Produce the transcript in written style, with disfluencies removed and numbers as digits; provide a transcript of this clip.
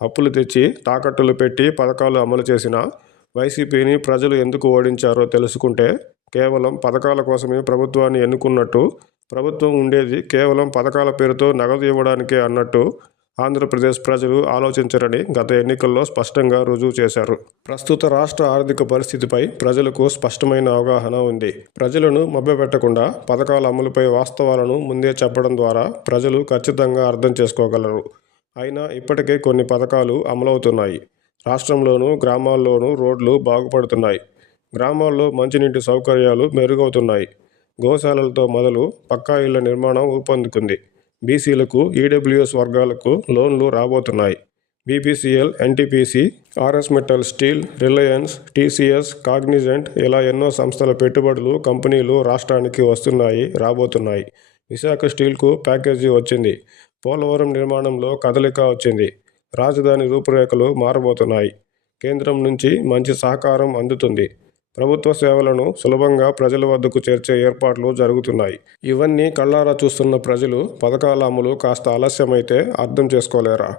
అప్పులు తెచ్చి తాకట్టులు పెట్టి పథకాలు అమలు చేసిన వైసీపీని ప్రజలు ఎందుకు ఓడించారో తెలుసుకుంటే కేవలం పథకాల కోసమే ప్రభుత్వాన్ని ఎన్నుకున్నట్టు, ప్రభుత్వం ఉండేది కేవలం పథకాల పేరుతో నగదు ఇవ్వడానికే అన్నట్టు ఆంధ్రప్రదేశ్ ప్రజలు ఆలోచించరని గత ఎన్నికల్లో స్పష్టంగా రుజువు చేశారు. ప్రస్తుత రాష్ట్ర ఆర్థిక పరిస్థితిపై ప్రజలకు స్పష్టమైన అవగాహన ఉంది. ప్రజలను మభ్యపెట్టకుండా పథకాల అమలుపై వాస్తవాలను ముందే చెప్పడం ద్వారా ప్రజలు ఖచ్చితంగా అర్థం చేసుకోగలరు. అయినా ఇప్పటికే కొన్ని పథకాలు అమలవుతున్నాయి. రాష్ట్రంలోనూ గ్రామాల్లోనూ రోడ్లు బాగుపడుతున్నాయి. గ్రామాల్లో మంచినీటి సౌకర్యాలు మెరుగవుతున్నాయి. గోశాలలతో మొదలు పక్కా ఇళ్ల నిర్మాణం ఊపందుకుంది. బీసీలకు, ఈడబ్ల్యూఎస్ వర్గాలకు లోన్లు రాబోతున్నాయి. BPCL, NTPC, RS metal steel, Reliance, TCS, Cognizant ఇలా ఎన్నో సంస్థల పెట్టుబడులు, కంపెనీలు రాష్ట్రానికి వస్తున్నాయి, రాబోతున్నాయి. విశాఖ స్టీల్కు ప్యాకేజీ వచ్చింది. పోలవరం నిర్మాణంలో కదలిక వచ్చింది. రాజధాని రూపురేఖలు మారబోతున్నాయి. కేంద్రం నుంచి మంచి సహకారం అందుతుంది. ప్రభుత్వ సేవలను సులభంగా ప్రజల వద్దకు చేర్చే ఏర్పాట్లు జరుగుతున్నాయి. ఇవన్నీ కళ్లారా చూస్తున్న ప్రజలు పథకాల అమలు కాస్త ఆలస్యమైతే అర్థం చేసుకోలేరా?